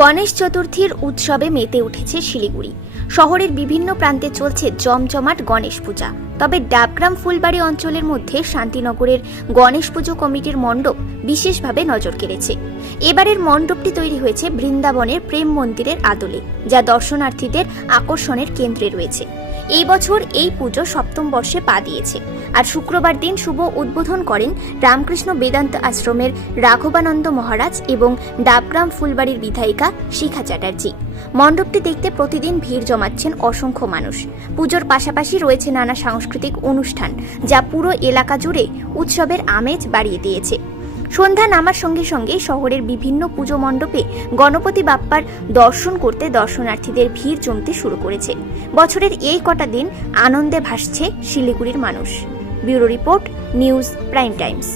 গণেশ চতুর্থীর উৎসবে মেতে উঠেছে শিলিগুড়ি। শহরের বিভিন্ন প্রান্তে চলছে জমজমাট গণেশ পূজা। তবে ডাবগ্রাম ফুলবাড়ি অঞ্চলের মধ্যে শান্তিনগরের গণেশ পুজো কমিটির মণ্ডপ বিশেষভাবে নজর কেড়েছে। এবারের মণ্ডপটি তৈরি হয়েছে বৃন্দাবনের প্রেম মন্দিরের আদলে, যা দর্শনার্থীদের আকর্ষণের কেন্দ্রে রয়েছে। এই বছর এই পুজো সপ্তম বর্ষে পা দিয়েছে। আর শুক্রবার দিন শুভ উদ্বোধন করেন রামকৃষ্ণ বেদান্ত আশ্রমের রাঘবানন্দ মহারাজ এবং ডাবগ্রাম ফুলবাড়ির বিধায়িকা শিখা চ্যাটার্জি। মণ্ডপটি দেখতে প্রতিদিন ভিড় জমাচ্ছেন অসংখ্য মানুষ। পুজোর পাশাপাশি রয়েছে নানা সাংস্কৃতিক অনুষ্ঠান, যা পুরো এলাকা জুড়ে উৎসবের আমেজ বাড়িয়ে দিয়েছে। সন্ধ্যা নামার সঙ্গে সঙ্গে শহরের বিভিন্ন পুজো মণ্ডপে গণপতি বাপ্পার দর্শন করতে দর্শনার্থীদের ভিড় জমতে শুরু করেছে। বছরের এই কটা দিন আনন্দে ভাসছে শিলিগুড়ির মানুষ। Bureau report, news prime Times.